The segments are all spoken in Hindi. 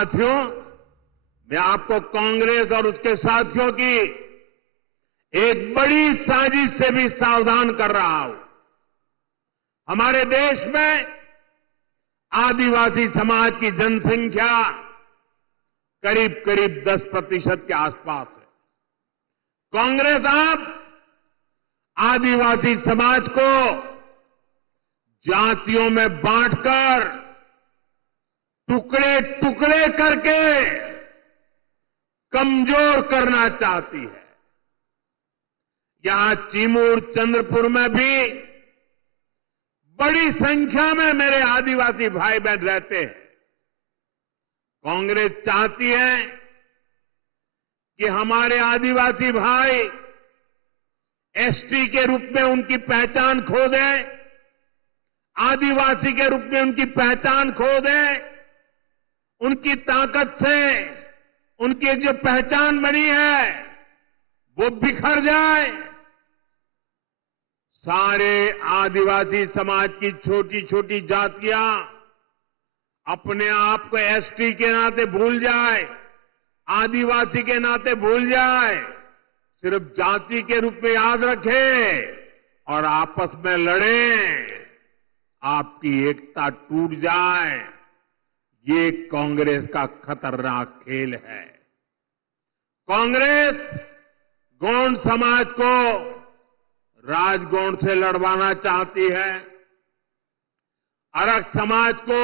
साथियों, मैं आपको कांग्रेस और उसके साथियों की एक बड़ी साजिश से भी सावधान कर रहा हूं। हमारे देश में आदिवासी समाज की जनसंख्या करीब करीब 10% के आसपास है। कांग्रेस अब आदिवासी समाज को जातियों में बांटकर टुकड़े टुकड़े करके कमजोर करना चाहती है। यहां चिमूर चंद्रपुर में भी बड़ी संख्या में मेरे आदिवासी भाई बहन रहते हैं। कांग्रेस चाहती है कि हमारे आदिवासी भाई एसटी के रूप में उनकी पहचान खो दें, आदिवासी के रूप में उनकी पहचान खो दें, उनकी ताकत से उनकी एक जो पहचान बनी है वो बिखर जाए। सारे आदिवासी समाज की छोटी छोटी जातियां अपने आप को एसटी के नाते भूल जाए, आदिवासी के नाते भूल जाए, सिर्फ जाति के रूप में याद रखे और आपस में लड़ें, आपकी एकता टूट जाए। ये कांग्रेस का खतरनाक खेल है। कांग्रेस गौंड समाज को राजगौंड से लड़वाना चाहती है, अरग समाज को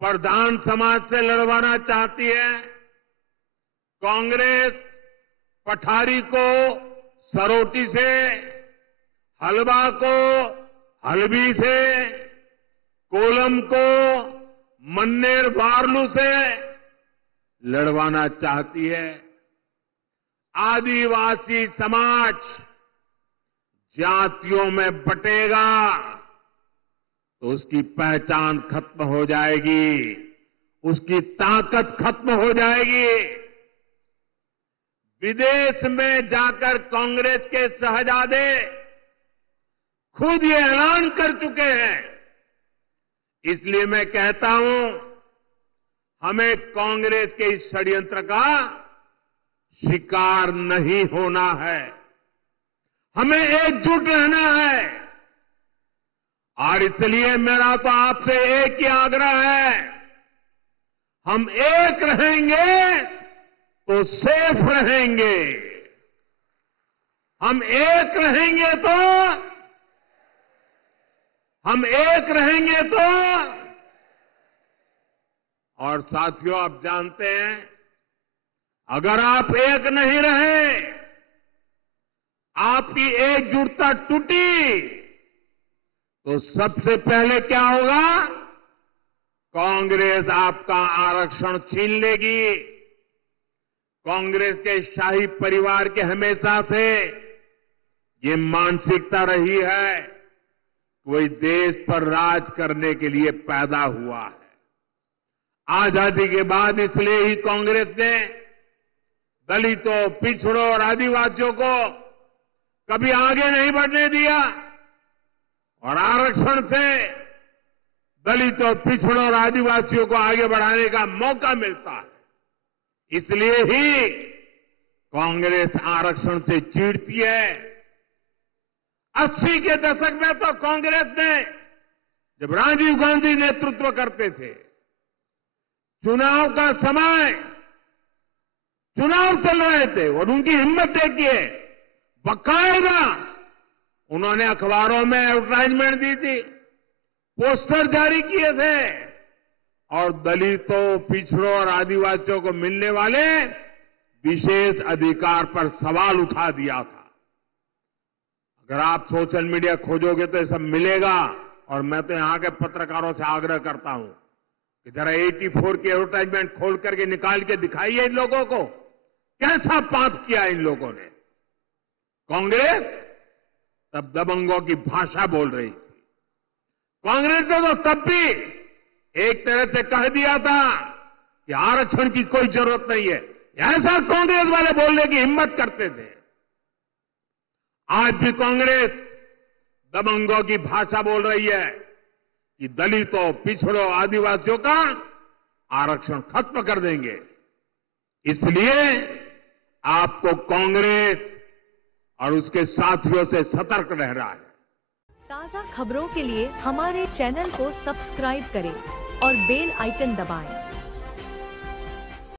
प्रधान समाज से लड़वाना चाहती है। कांग्रेस पठारी को सरोटी से, हलवा को हलबी से, कोलम को मन्नेर वारलू से लड़वाना चाहती है। आदिवासी समाज जातियों में बटेगा तो उसकी पहचान खत्म हो जाएगी, उसकी ताकत खत्म हो जाएगी। विदेश में जाकर कांग्रेस के शहजादे खुद ये ऐलान कर चुके हैं। इसलिए मैं कहता हूं, हमें कांग्रेस के इस षड्यंत्र का शिकार नहीं होना है, हमें एकजुट रहना है। और इसलिए मेरा तो आपसे एक ही आग्रह है, हम एक रहेंगे तो सेफ रहेंगे, हम एक रहेंगे तो और साथियों, आप जानते हैं, अगर आप एक नहीं रहे, आपकी एकजुटता टूटी, तो सबसे पहले क्या होगा? कांग्रेस आपका आरक्षण छीन लेगी। कांग्रेस के शाही परिवार के हमेशा से ये मानसिकता रही है, कोई देश पर राज करने के लिए पैदा हुआ है। आजादी के बाद इसलिए ही कांग्रेस ने दलितों, पिछड़ों और आदिवासियों को कभी आगे नहीं बढ़ने दिया और आरक्षण से दलितों, पिछड़ों और आदिवासियों को आगे बढ़ाने का मौका मिलता है। इसलिए ही कांग्रेस आरक्षण से चिढ़ती है। 80 के दशक में तो कांग्रेस ने, जब राजीव गांधी नेतृत्व करते थे, चुनाव का समय, चुनाव चल रहे थे और उनकी हिम्मत देखिए, बाकायदा उन्होंने अखबारों में एडवर्टाइजमेंट दी थी, पोस्टर जारी किए थे और दलितों, पिछड़ों और आदिवासियों को मिलने वाले विशेष अधिकार पर सवाल उठा दिया था। अगर आप सोशल मीडिया खोजोगे तो ये सब मिलेगा। और मैं तो यहां के पत्रकारों से आग्रह करता हूं कि जरा 84 की एडवर्टाइजमेंट खोल करके निकाल के दिखाइए इन लोगों को, कैसा पाप किया इन लोगों ने। कांग्रेस तब दबंगों की भाषा बोल रही थी। कांग्रेस ने तो तब भी एक तरह से कह दिया था कि आरक्षण की कोई जरूरत नहीं है, ऐसा कांग्रेस वाले बोलने की हिम्मत करते थे। आज भी कांग्रेस दबंगों की भाषा बोल रही है कि दलितों, पिछड़ों, आदिवासियों का आरक्षण खत्म कर देंगे। इसलिए आपको कांग्रेस और उसके साथियों से सतर्क रहना है। ताजा खबरों के लिए हमारे चैनल को सब्सक्राइब करें और बेल आइकन दबाएं।